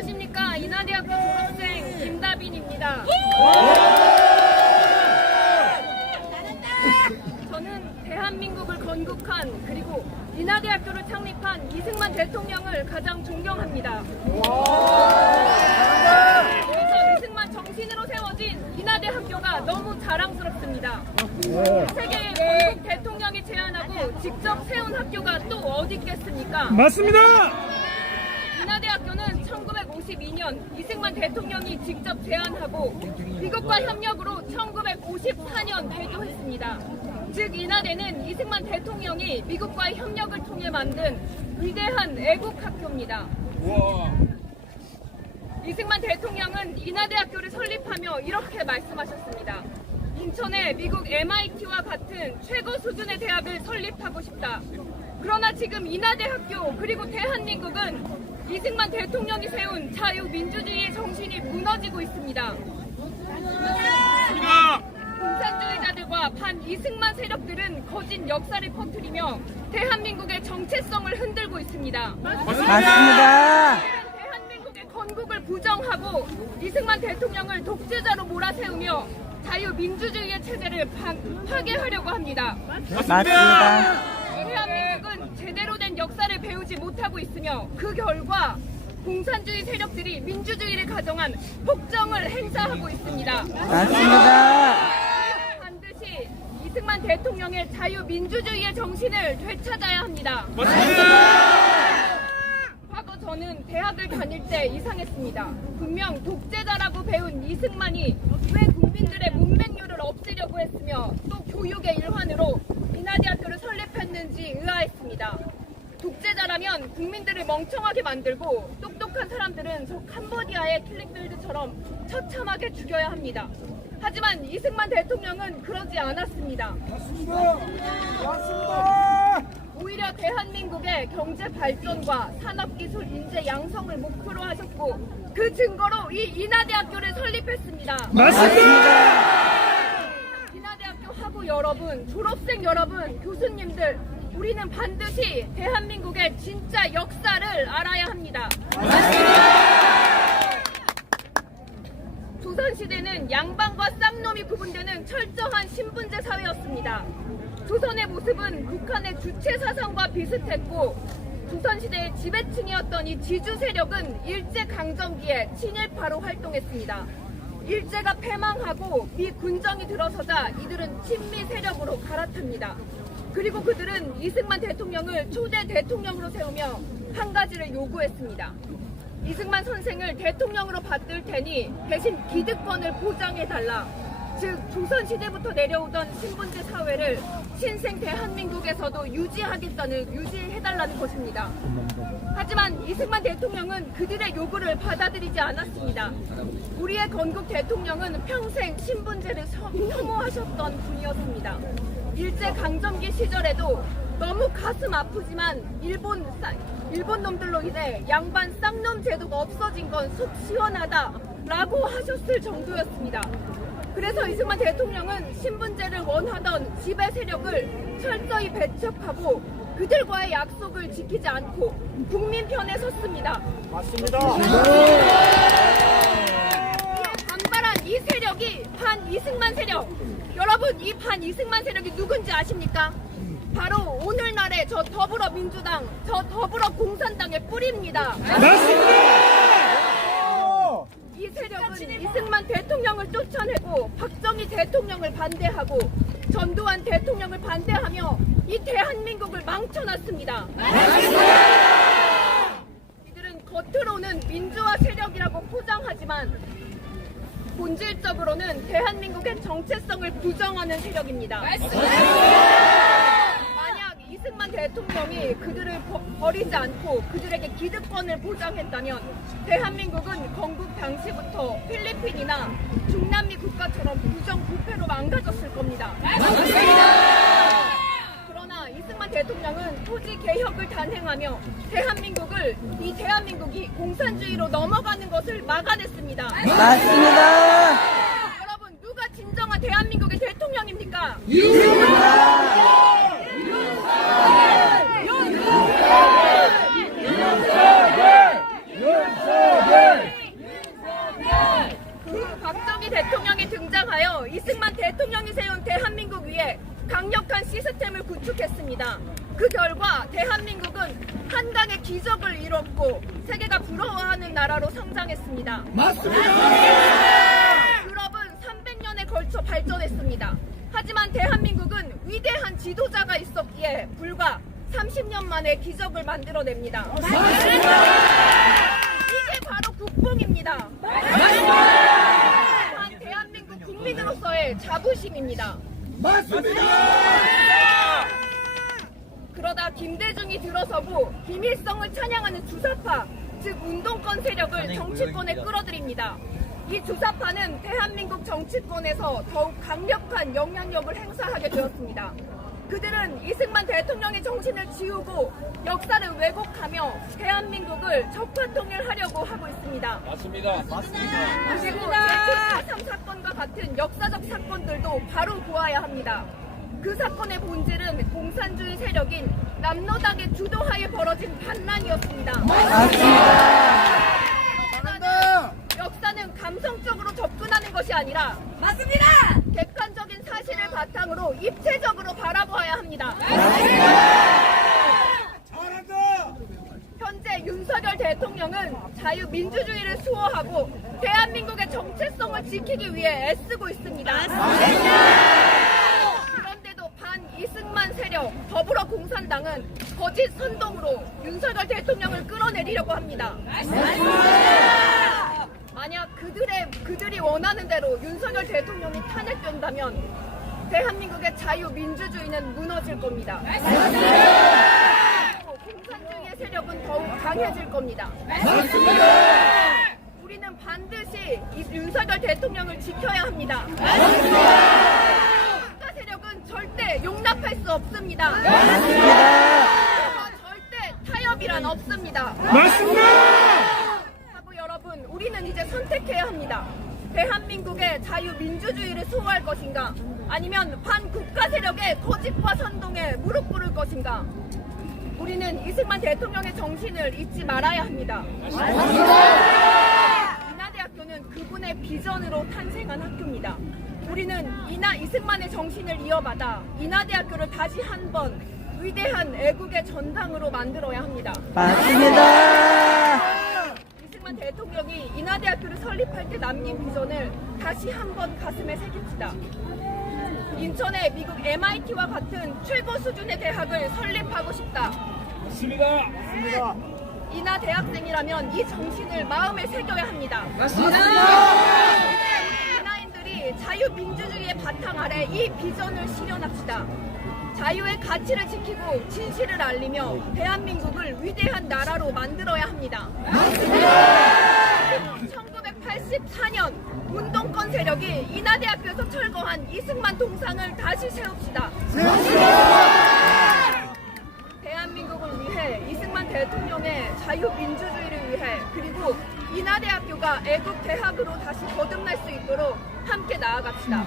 안녕하십니까. 인하대학교 졸업생 김다빈입니다. 저는 대한민국을 건국한 그리고 인하대학교를 창립한 이승만 대통령을 가장 존경합니다. 그래서 이승만 정신으로 세워진 인하대학교가 너무 자랑스럽습니다. 세계의 건국 대통령이 제안하고 직접 세운 학교가 또 어디 있겠습니까? 맞습니다. 인하대학교는 1952년 이승만 대통령이 직접 제안하고 미국과 협력으로 1954년 개교했습니다. 즉 인하대는 이승만 대통령이 미국과의 협력을 통해 만든 위대한 애국학교입니다. 이승만 대통령은 인하대학교를 설립하며 이렇게 말씀하셨습니다. 인천에 미국 MIT와 같은 최고 수준의 대학을 설립하고 싶다. 그러나 지금 인하대학교 그리고 대한민국은 이승만 대통령이 세운 자유민주주의의 정신이 무너지고 있습니다. 공산주의자들과 반이승만 세력들은 거짓 역사를 퍼뜨리며 대한민국의 정체성을 흔들고 있습니다. 맞습니다. 대한민국의 건국을 부정하고 이승만 대통령을 독재자로 몰아세우며 자유민주주의의 체제를 파괴하려고 합니다. 맞습니다. 대한민국은 제대로 된 역사를 배우지 못하고 있으며 그 결과 공산주의 세력들이 민주주의를 가정한 폭정을 행사하고 있습니다. 맞습니다. 반드시 이승만 대통령의 자유민주주의의 정신을 되찾아야 합니다. 과거 저는 대학을 다닐 때 이상했습니다. 분명 독재자라고 배운 이승만이 왜 국민들의 문맹률을 없애려고 했으며 또 교육의 일환으로 인하대학교를 설립했는지 의아했습니다. 독재자라면 국민들을 멍청하게 만들고 똑똑한 사람들은 저 캄보디아의 킬링필드처럼 처참하게 죽여야 합니다. 하지만 이승만 대통령은 그러지 않았습니다. 맞습니다. 오히려 대한민국의 경제 발전과 산업기술 인재 양성을 목표로 하셨고 그 증거로 이 인하대학교를 설립했습니다. 맞습니다. 인하대학교 학우 여러분, 졸업생 여러분, 교수님들, 우리는 반드시 대한민국의 진짜 역사를 알아야 합니다. 조선시대는 양반과 쌍놈이 구분되는 철저한 신분제 사회였습니다. 조선의 모습은 북한의 주체 사상과 비슷했고 조선시대의 지배층이었던 이 지주 세력은 일제강점기에 친일파로 활동했습니다. 일제가 패망하고 미 군정이 들어서자 이들은 친미 세력으로 갈아탑니다. 그리고 그들은 이승만 대통령을 초대 대통령으로 세우며 한 가지를 요구했습니다. 이승만 선생을 대통령으로 받들 테니 대신 기득권을 보장해달라. 즉 조선시대부터 내려오던 신분제 사회를 신생 대한민국에서도 유지해달라는 것입니다. 하지만 이승만 대통령은 그들의 요구를 받아들이지 않았습니다. 우리의 건국 대통령은 평생 신분제를 혐오하셨던 분이었습니다. 일제강점기 시절에도 너무 가슴 아프지만 일본 놈들로 인해 양반 쌍놈 제도가 없어진 건 속 시원하다라고 하셨을 정도였습니다. 그래서 이승만 대통령은 신분제를 원하던 지배 세력을 철저히 배척하고 그들과의 약속을 지키지 않고 국민 편에 섰습니다. 맞습니다. 이에 반발한 이 세력이 반이승만 세력. 여러분, 이 반이승만 세력이 누군지 아십니까? 바로 오늘날의 저 더불어민주당, 저 더불어공산당의 뿌리입니다. 맞습니다. 이 세력은 이승만 대통령을 쫓아내고 박정희 대통령을 반대하고 전두환 대통령을 반대하며 이 대한민국을 망쳐놨습니다. 이들은 겉으로는 민주화 세력이라고 포장하지만 본질적으로는 대한민국의 정체성을 부정하는 세력입니다. 만약 이승만 대통령이 그들을 버리지 않고 그들에게 기득권을 보장했다면 대한민국은 건국 당시부터 필리핀이나 중남미 국가처럼 부정부패로 망가졌을 겁니다. 그러나 이승만 대통령은 토지 개혁을 단행하며 이 대한민국이 공산주의로 넘어가는 것을 막아냈습니다. 맞습니다. 여러분, 누가 진정한 대한민국의 대통령입니까? 윤석열! 그 박정희 대통령이 등장하여 이승만 대통령이 세운 대한민국 위에 강력한 시스템을 구축했습니다. 그 결과 대한민국은 한강의 기적을 이뤘고 세계가 부러워하는 나라로 성장했습니다. 맞습니다. 유럽은 300년에 걸쳐 발전했습니다. 하지만 대한민국은 위대한 지도자가 있었기에 불과 30년 만에 기적을 만들어냅니다. 이게 바로 국뽕입니다. 한 대한민국 국민으로서의 자부심입니다. 맞습니다. 그러다 김대중이 들어서고 김일성을 찬양하는 주사파, 즉 운동권 세력을 정치권에 끌어들입니다. 이 주사파는 대한민국 정치권에서 더욱 강력한 영향력을 행사하게 되었습니다. 그들은 이승만 대통령의 정신을 지우고 역사를 왜곡하며 대한민국을 적화통일하려고 하고 있습니다. 맞습니다. 그리고 제4.3 사건과 같은 역사적 사건들도 바로 보아야 합니다. 그 사건의 본질은 공산주의 세력인 남로당의 주도하에 벌어진 반란이었습니다. 역사는 감성적으로 접근하는 것이 아니라 맞습니다. 객관적인 사실을 바탕으로 입체적으로 바라보아야 합니다. 잘한다. 현재 윤석열 대통령은 자유민주주의를 수호하고 대한민국의 정체성을 지키기 위해 애쓰고 있습니다. 그런데도 반 이승만 세력 더불어공산당은 거짓 선동으로 윤석열 대통령을 끌어내리려고 합니다. 만약 그들이 원하는 대로 윤석열 대통령이 탄핵된다면 대한민국의 자유민주주의는 무너질 겁니다. 공산주의의 세력은 더욱 강해질 겁니다. 우리는 반드시 이 윤석열 대통령을 지켜야 합니다. 국가 세력은 절대 용납할 수 없습니다. 절대 타협이란 없습니다. 하고 여러분, 우리는 이제 선택해야 합니다. 대한민국의 자유민주주의를 수호할 것인가, 아니면 반국가 세력의 거짓과 선동에 무릎 꿇을 것인가. 우리는 이승만 대통령의 정신을 잊지 말아야 합니다. 인하대학교는 그분의 비전으로 탄생한 학교입니다. 우리는 이승만의 정신을 이어받아 인하대학교를 다시 한번 위대한 애국의 전당으로 만들어야 합니다. 맞습니다. 이승만 대통령이 인하대학교를 설립할 때 남긴 비전을 다시 한번 가슴에 새깁시다. 인천의 미국 MIT와 같은 최고 수준의 대학을 설립하고 싶다. 맞습니다. 인하 대학생이라면 이 정신을 마음에 새겨야 합니다. 인하인들이 자유민주주의의 바탕 아래 이 비전을 실현합시다. 자유의 가치를 지키고 진실을 알리며 대한민국을 위대한 나라로 만들어야 합니다. 1984년 운동권 세력이 인하대학교에서 철거한 이승만 동상을 다시 세웁시다. 대한민국을 위해, 이승만 대통령의 자유민주주의를 위해, 그리고 인하대학교가 애국대학으로 다시 거듭날 수 있도록 함께 나아갑시다.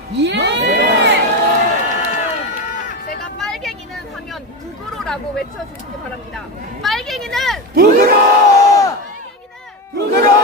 제가 빨갱이는 하면 북으로라고 외쳐주시기 바랍니다. 빨갱이는 북으로! 빨갱이는 북으로!